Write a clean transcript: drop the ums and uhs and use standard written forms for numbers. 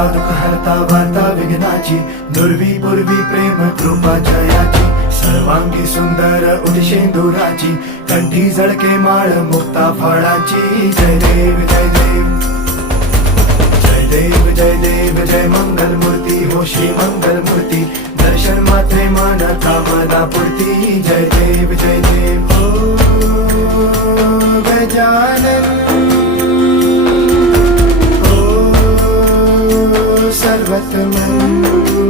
हरता दुःख हरता वार्ता विघ्नाची, दुर्वी पूर्वी प्रेम कृपा जयाची, सर्वांगी सुंदर उदिशेंदुराची, कंठी झळके माळ मुक्ता फळाची. जय देव जय देव जय देव जय देव जय मंगल मूर्ती हो श्री मंगल मूर्ती, दर्शन मात्रे मन कामना पूर्ती. जय देव जय देव हो गजानन हो सर्वतमन